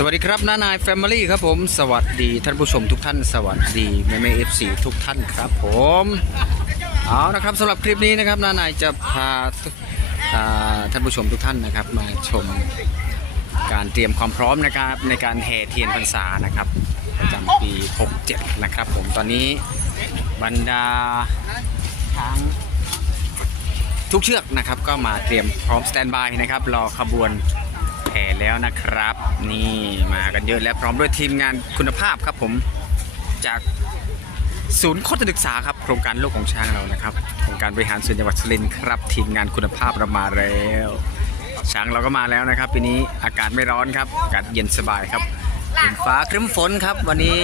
สวัสดีครับน้านายแฟมิลี่ครับผม สวัสดีท่านผู้ชมทุกท่านสวัสดีแม่แม่เอฟซีทุกท่านครับผมเอานะครับสำหรับคลิปนี้นะครับน้านายจะพาท่านผู้ชมทุกท่านนะครับ มาชมการเตรียมความพร้อมนะครับในการแห่เทียนพรรษานะครับประจำปี 67 นะครับ ผมตอนนี้บรรดาช้งทุกเชือกนะครับก็มาเตรียมพร้อมสแตนบายนะครับรอขบวน แล้วนะครับ นี่มากันเยอะและพร้อมด้วยทีมงานคุณภาพครับผมจากศูนย์โคตรศึกษาครับโครงการโลกของช้างเรานะครับโครงการบริหารส่วนจังหวัดสุรินทร์ครับ ทีมงานคุณภาพเรามาแล้ว ช้างเราก็มาแล้วนะครับ ปีนี้อากาศไม่ร้อนครับอากาศเย็นสบายครับฝนฟ้าครึ้มฝนครับ วันนี้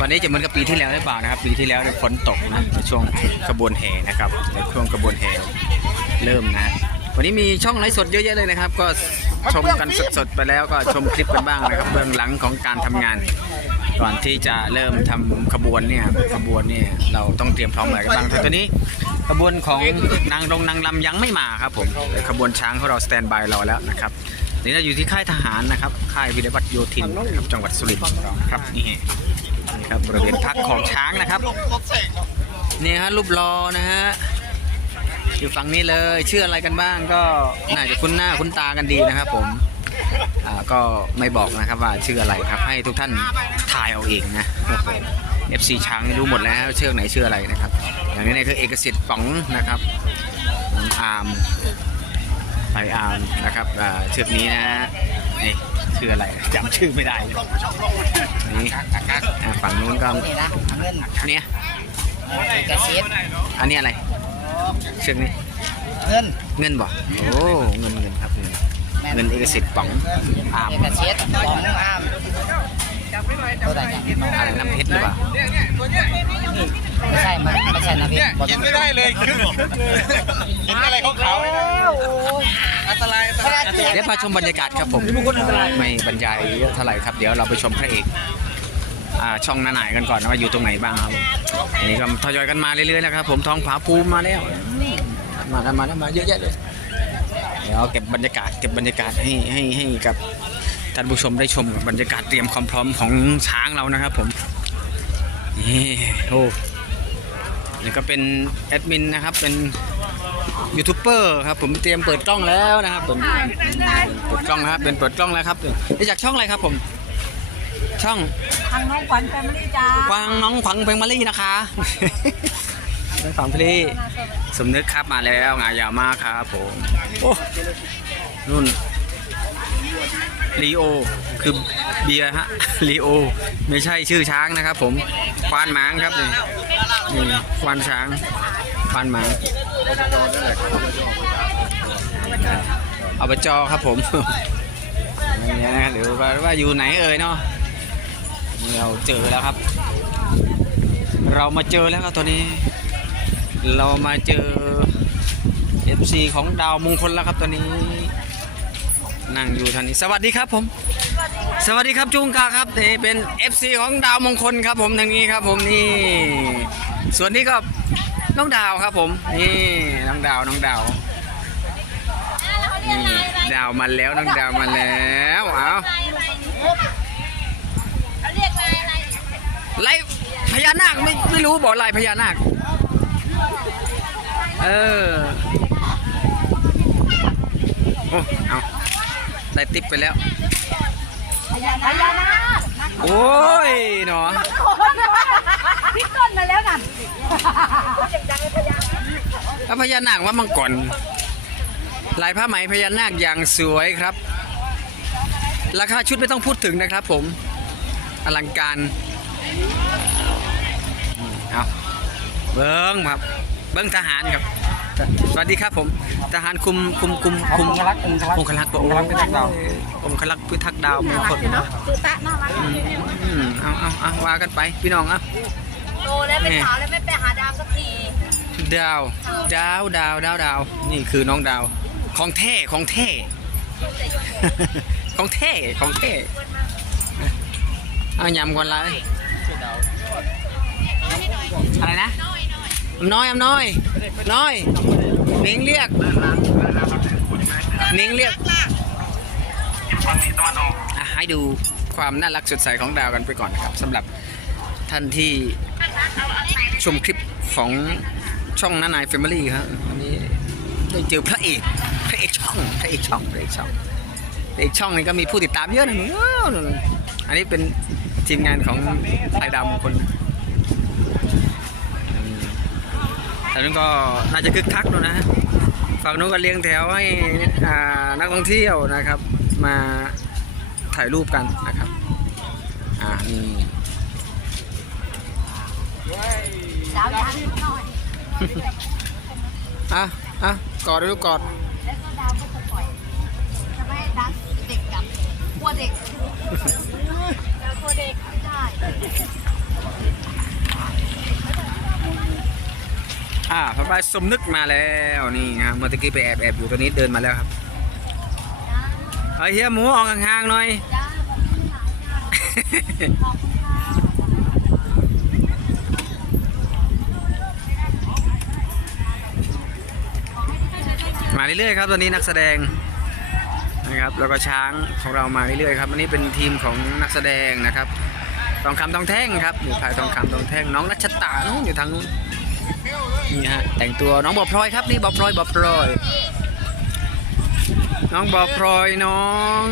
วันนี้จะเหมือนกับปีที่แล้วหรือเปล่านะครับ ปีที่แล้วฝนตกนะในช่วงกระบวนแห่นะครับในช่วงกระบวนแห่เริ่มนะ วันนี้มีช่องไลฟ์สดเยอะแยะเลยนะครับ ก็ชมกันสดๆไปแล้วก็ชมคลิปกันบ้างนะครับเบื้องหลังของการทำงาน ก่อนที่จะเริ่มทำขบวนเนี่ยขบวนเนี่ยเราต้องเตรียมพร้อมอะไรกันบ้างตอนนี้ขบวนของนางรงนางลำยังไม่มาครับผมขบวนช้างของเราสแตนบายรอแล้วนะครับนี่เราอยู่ที่ค่ายทหารนะครับค่ายวิรวัตโยธินครับจังหวัดสุรินทร์ครับนี่นี่ครับบริเวณพักของช้างนะครับนี่ฮะรูปรอนะฮะ อยู่ฝั่งนี้เลยชื่ออะไรกันบ้างก็น่าจะคุ้นหน้าคุ้นตากันดีนะครับ ผมอ่าก็ไม่บอกนะครับว่าชื่ออะไรครับ ให้ทุกท่านทายเอาเองนะโอ้โห FC ช้างรู้หมดแล้วเชือกไหนชื่ออะไรนะครับ อย่างนี้เนี่ยคือเอกสิทธิ์ป๋องนะครับน้องอาร์มไปอาร์มนะครับเชือกนี้นะนี่ชื่ออะไรจำชื่อไม่ได้นี่ฝั่งนู้นก็นี่นะเนี่ยอันนี้อะไร เชือกนี้เงินเงินบ่โอ้เงินเงินครับเงินเงินเอกสิทธิ์ป๋องอาร์มเกษตรของอ้ามตัวไหนอะไรน้ำเพชรหรือเปล่าไม่ใช่มันไม่ใช่นะพี่กินไม่ได้เลยคือกินอะไรขาวๆไม่ได้อันตรายอันตรายเดี๋ยวมาชมบรรยากาศครับผมไม่บรรยายเยอะเท่าไหร่ครับเดี๋ยวเราไปชมพระเอกอ่า ช่องนาหนายกันก่อนนะว่าอยู่ตรงไหนบ้างครับอันนี้ก็ทยอยกันมาเรื่อยๆนะครับ ผมท้องผาภูมิมาแล้ว มาแล้วมาแล้วมาเยอะแยะเลยเดี๋ยวเก็บบรรยากาศเก็บบรรยากาศให้ให้ให้กับท่านผู้ชมได้ชมบรรยากาศเตรียมความพร้อมของช้างเรานะครับ ผมนี่โอ้นี่ก็เป็นแอดมินนะครับเป็นยูทูบเบอร์ครับผมเตรียมเปิดกล้องแล้วนะครับผมเปิดกล้องนะครับเป็นเปิดกล้องแล้วครับจากช่องอะไรครับผม ช่องทางน้องขวัญแฟมิลี่จ้ากวางน้องขวังเพลงมารี่นะคะ น้องขวังเพลงสมนึกครับมาแล้วงานยาวมากครับผมโอ้นู่นลีโอคือเบียร์ฮะลีโอไม่ใช่ชื่อช้างนะครับ ผมควานหมางครับนี่นี่ควานช้างควานหมางอบจครับผมนี่นะหรือว่าว่าอยู่ไหนเอ่ยเนาะนี่ เราเจอแล้วครับ เรามาเจอแล้วครับตอนนี้ เรามาเจอ FC ของดาวมงคลแล้วครับตอนนี้ นั่งอยู่ทางนี้ สวัสดีครับผม สวัสดีครับจุงกาครับนี่เป็น FC ของดาวมงคลครับผมทางนี้ครับผมนี่ ส่วนนี้ก็น้องดาวครับผมนี่น้องดาวน้องดาวนี่ดาวมาแล้วน้องดาวมาแล้วเอา ไล่พญานาคไม่ไม่รู้บอกลายพญานาค เออ โอ้ เอาได้ติปไปแล้ว พญานาคโอ้ยเนาะพี่ต้นมาแล้วกันถ้าพญานาคว่ามังกรลายผ้าไหมพญานาคอย่างสวยครับ ราคาชุดไม่ต้องพูดถึงนะครับผม อลังการ เบิ้งครับ เบิ้งทหารครับ สวัสดีครับผม ทหารคุมคุมคุมคุมองคลักษ์องคลักษ์องคลักษ์ตัวองคลักษ์พิทักษ์ดาวองคลักษ์พิทักษ์ดาวมงคลคือตะน่ารักอืมเอาเอาเอาว่ากันไปพี่น้องเอาโตแล้วเป็นสาวแล้วไม่ไปหาดาวสักทีดาวดาวดาวดาวดาวนี่คือน้องดาว ของแท้ของแท้ของแท้ของแท้เอายำก่อนเลยอะไรนะ อำน้อยอำน้อย น้อยหนิงเรียกหนิงเรียกอะให้ดูความน่ารักสดใสของดาวกันไปก่อนนะครับสำหรับท่านที่ชมคลิปของช่องน้านายแฟมิลี่ครับวันนี้ได้เจอพระเอกพระเอกช่องพระเอกช่องพระเอกช่องพระเอกช่องนี่ก็มีผู้ติดตามเยอะนะนี่อ้าวอันนี้เป็นทีมงานของไทยดาวมงคลอืม แต่นั้นก็น่าจะคึกคักแล้วนะฝั่งนู้นก็เลี้ยงแถวให้นักท่องเที่ยวนะครับ มาถ่ายรูปกันนะครับ อ่านี่อยอะอะกอดดูกอด แล้วก็ดาวก็จะปล่อยจะไม่ให้ดักเด็กกลับกลัวเด็กเออกลัวเด็กใช่ อ่าพระบายสมนึกมาแล้วนี่ครับเมื่อกี้ไปแอบแอบอยู่ตัวนี้เดินมาแล้วครับเฮ้ยเฮียหมูออกห่างๆหน่อยมาเรื่อยๆครับตอนนี้นักแสดงนะครับแล้วก็ช้างของเรามาเรื่อยๆครับอันนี้เป็นทีมของนักแสดงนะครับทองคำทองแท่งครับอยู่ภายทองคำทองแท่งน้องนัชตานู้นอยู่ทางนู้น นี่ฮะแต่งตัวน้องบอบพลอยครับนี่บอบพลอยบอบพลอย น้องบอบพลอยน้อง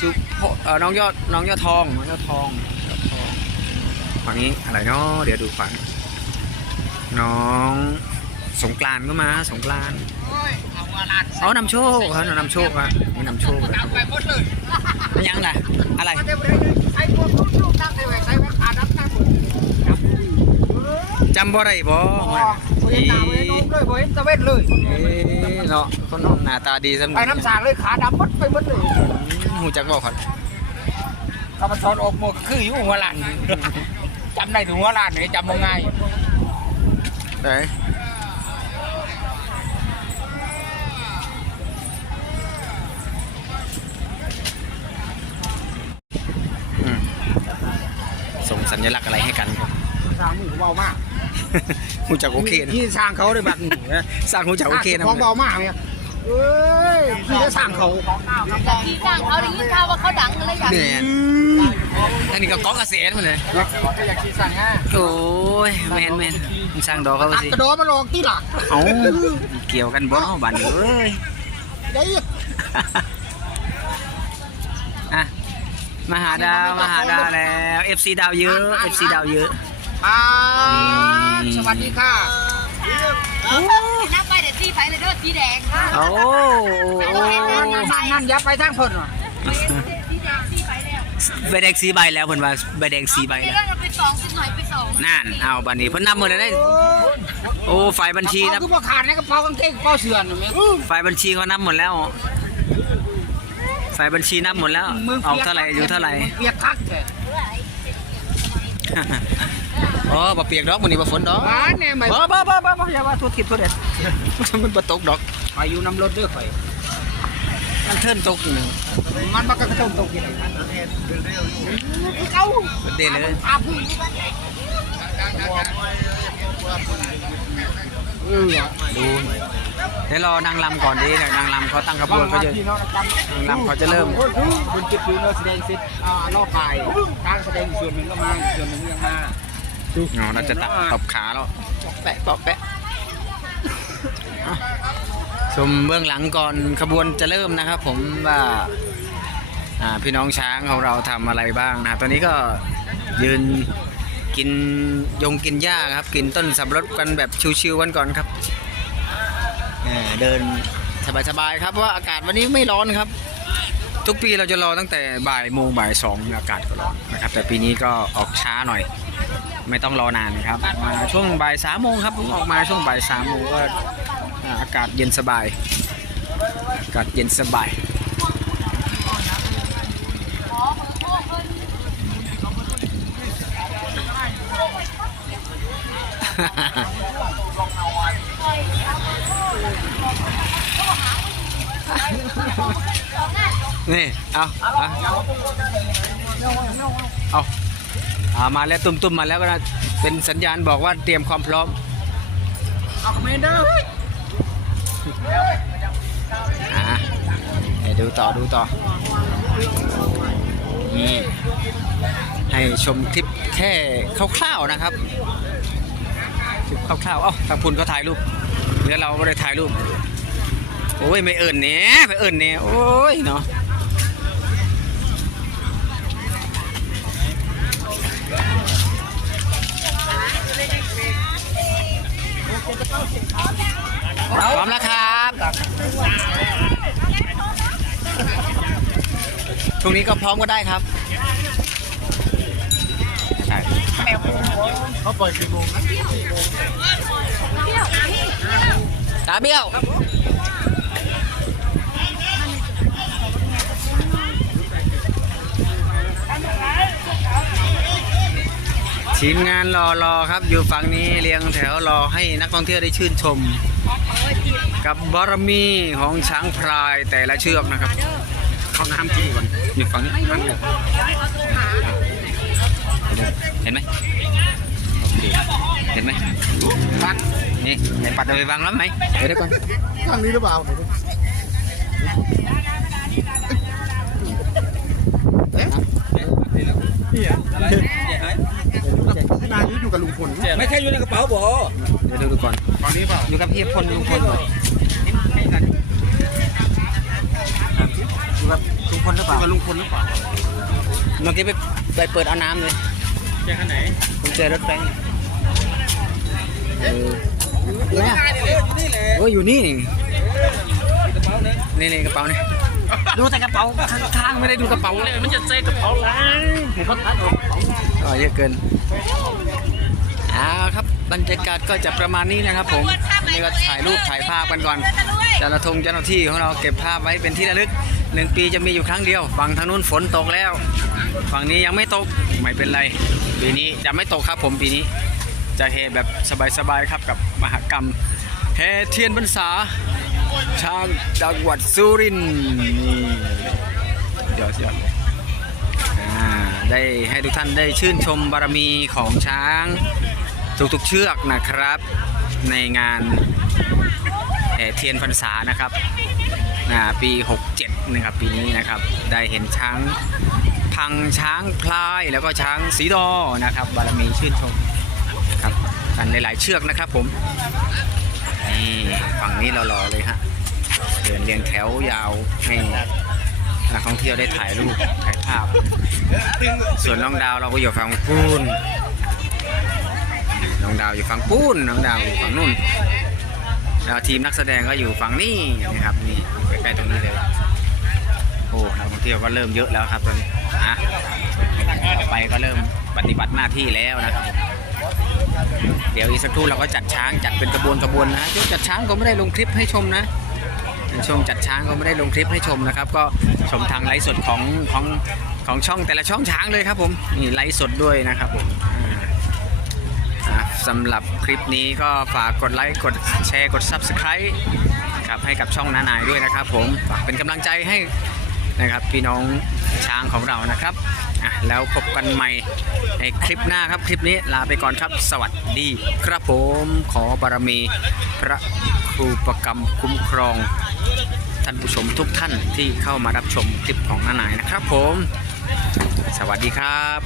สุพเอ่อน้องยอดน้องยอดทองน้องยอดทองยอดทองฝั่งนี้อะไรเนาะเดี๋ยวดูฝั่งน้องสงกรานต์ก็มาสงกรานต์เอาว่าลาดเอานำโชคครับนำโชคครับนี่นำโชคนะคเอารับไปหมดเลยยังล่ะอะไรก็จะไปใช้พวกลูกตั้งใส่ไว้ใส่ไว้ขาดับตั้งหมดจำบ่ได้บ่บ่ เห็นหน้าบ่เห็นนมเลยบ่เห็นตะเวนเลยเนาะคนน้องหน้าตาดีสำไปน้ำสางเลยขาดำหมดไปหมดเลยหูจักบ่ครับถ้ามันถอดออกหมดคืออยู่หัวลานจำได้ถึงหัวลานนี่จำบ่ง่ายไหนส่งสัญลักษณ์อะไรให้กันสางมือเบามาก หูจักโอเคนะที่สร้างเขาได้แบบนี้นะสร้างหูจักโอเคนะของเบามากเนี่ยเอ้ยพี่ได้สร้างเขาแต่ที่จ้างเขาได้ยินข่าวว่าเขาดังเลยอยากเนี่ยอันนี้ก็ก้องกระเสียนมาเลยก็อยากขี่สั่งง่าโอ้ยแมนแมนมึงสร้างดอกเขาไปตักสิกระโดดมาลองที่หลักเอ้าเกี่ยวกันบ่เนาะบ้านนี้เอ้ยได้อะมาหาดาวมาหาดาวแล้ว FC ดาวเยอะ FC ดาวเยอะ อ่าสวัสดีค่ะนับไปเดี๋ยวสีไฟเลยเด้อสีแดงค่ะโอ้นั่นนั่นยับไปทางเพิ่นว่ะสีแดงสีไฟแล้วใบแดงสีใบแล้วเพิ่นว่าใบแดงสีใบนี่แล้วเราไปสองสิหน่อยไปสองนั่นเอาบัดนี้เพิ่นนำหมดแล้วได้โอ้ฝ่ายบัญชีเอานะคือบ่ขาดในกระเป๋ากางเกงกระเป๋าเสื้อนี่แม่ฝ่ายบัญชีเขานำหมดแล้วฝ่ายบัญชีนับหมดแล้วออกเท่าไหร่อยู่เท่าไหร่เปียกคักแท้ อ๋อบ่เปียกดอกมื้อนี้บ่ฝนดอกบ้านแน่ไม่บ่บ่บ่บ่บ่อย่าว่าทั่วทิศทั่วแดนมันบ่ตกดอกไปอยู่น้ำรถเด้อข่อยมันเทิ่นตกอยู่นึงมันบ่กระต้มตกอยู่ไหนเอาประเด็นเลยอาผู้เออดูเดี๋ยวรอนางลำก่อนดีนะนางลำเขาตั้งขบวนเขาจะพี่น้องจำนางลำเขาจะเริ่มคุณจุดยืนเราแสดงสิทธิ์อ่านอกกายการแสดงอีกส่วนหนึ่งก็มาอีกส่วนหนึ่งยังมา อ๋อเราจะตัดตบขาแล้วแปะปอกแปะอะชมเบื้องหลังก่อนขบวนจะเริ่มนะครับ ผมว่าอ่าพี่น้องช้างของเราทำอะไรบ้างนะครับตอนนี้ก็ยืนกินยงกินหญ้าครับ กินต้นสับปะรดกันแบบชิวๆกันก่อนครับเอ่อเดินสบายๆครับเพราะว่าอากาศวันนี้ไม่ร้อนครับ ทุกปีเราจะรอตั้งแต่บ่ายโมงบ่ายสองอากาศก็ร้อนนะครับ แต่ปีนี้ก็ออกช้าหน่อย ไม่ต้องรอนานครับมาช่วงบ่ายสามโมงครับผมออกมาช่วงบ่ายสามโมงก็อากาศเย็นสบาย อากาศเย็นสบายนี่ เอา เอา อาเอามาแล้วตุ่มๆมาแล้วก็นะเป็นสัญญาณบอกว่าเตรียมความพร้อมเอาคอมเมนเดอร์อ่าเอให้ดูต่อดูต่อนี่ให้ชมคลิปแค่คร่าวๆนะครับคลิปคร่าวๆเอ้าทางคุณก็ถ่ายรูปเดี๋ยวเราไม่ได้ถ่ายรูปโอ้ยไม่เอิญเนี่ยไม่เอิญเนี่ยโอ้ยเนาะ พร้อมแล้วครับพรุ่งนี้ก็พร้อมก็ได้ครับใช่เขาปล่อยกี่โมงนะตาเบี้ยว ทีมงานรอรอครับ อยู่ฝั่งนี้เรียงแถวรอให้นักท่องเที่ยวได้ชื่นชม กับบารมีของช้างพลายแต่ละเชือกนะครับเข้าน้ำกินก่อนอยู่ฝั่งนี้ฝั่งนี้เห็นไหมโอเคเห็นไหมปัดนี่ไอ้ปัดเอาไปวางแล้วไหมเดี๋ยวเดี๋ยวก่อนข้างนี้หรือเปล่านาย อยู่กับลุงพลไม่ใช่อยู่ในกระเป๋าบ่เดี๋ยวดูดูก่อนตอนนี้เปล่าอยู่กับพี่พลลุงพลก่อนอยู่กับลุงพลหรือเปล่ากับลุงพลหรือเปล่าเมื่อกี้ไปไปเปิดเอาน้ำเลยแค่ขนาดไหนผมเจอรถแฟงเออเนี่ยนี่แหละโอ้ยอยู่นี่นี่กระเป๋านึงนี่นี่กระเป๋านี่ดูแต่กระเป๋าข้างๆไม่ได้ดูกระเป๋าเลยมันจะใส่กระเป๋าล้างผมก็ทัดออกอ๋อเยอะเกินเอาครับบรรยากาศก็จะประมาณนี้นะครับ ผมนี่ก็ถ่ายรูปถ่ายภาพกันก่อนเจ้าหน้าที่เจ้าหน้าที่ของเราเก็บภาพไว้เป็นที่ระลึกหนึ่งปีจะมีอยู่ครั้งเดียวฝั่งทางนู้นฝนตกแล้ว ฝั่งนี้ยังไม่ตกไม่เป็นไรปีนี้จะไม่ตกครับผมปีนี้ จะเฮแบบสบายๆครับกับมหกรรมแห่เทียนพรรษาช้างจังหวัดสุรินทร์เดี๋ยวเสียได้ให้ทุกท่านได้ชื่นชมบารมีของช้าง ทุกๆเชือกนะครับ ในงานแห่เทียนพรรษานะครับปี 67 นะครับปีนี้นะครับได้เห็นช้างพังช้างพลายแล้วก็ช้างสีดอนะครับบารมีชื่นชมครับกันหลายๆเชือกนะครับผมนี่ฝั่งนี้เรารอเลยฮะเดินเรียงแถวยาวให้นักท่องเที่ยวได้ถ่ายรูปถ่ายภาพ ส่วนน้องดาวเราก็อยู่ฝั่งปูน น้องดาวอยู่ฝั่งปูนน้องดาวอยู่ฝั่งนู่นแล้วทีมนักแสดงก็อยู่ฝั่งนี้นะครับนี่ใกล้ๆตรงนี้เลยโอ้นักท่องเที่ยวก็เริ่มเยอะแล้วครับตอนนี้อะต่อไปก็เริ่มปฏิบัติหน้าที่แล้วนะครับผมเดี๋ยวอีกสักครู่เราก็จัดช้างจัดเป็นกระบวนกระบวนนะช่วงจัดช้างก็ไม่ได้ลงคลิปให้ชมนะช่วงจัดช้างก็ไม่ได้ลงคลิปให้ชมนะครับ ก็ชมทางไลฟ์สดของของของช่องแต่ละช่องช้างเลยครับผมนี่ไลฟ์สดด้วยนะครับผมอ่าอะ สำหรับคลิปนี้ก็ฝากกดไลค์กดแชร์กด Subscribe ครับให้กับช่องนานายด้วยนะครับ ผมฝากเป็นกำลังใจให้นะครับพี่น้องช้างของเรานะครับแล้วพบกันใหม่ในคลิปหน้าครับ คลิปนี้ลาไปก่อนครับ สวัสดีครับผมขอบารมีพระครูประกรรมคุ้มครอง ท่านผู้ชมทุกท่านที่เข้ามารับชมคลิปของนานายนะครับ ผม สวัสดีครับ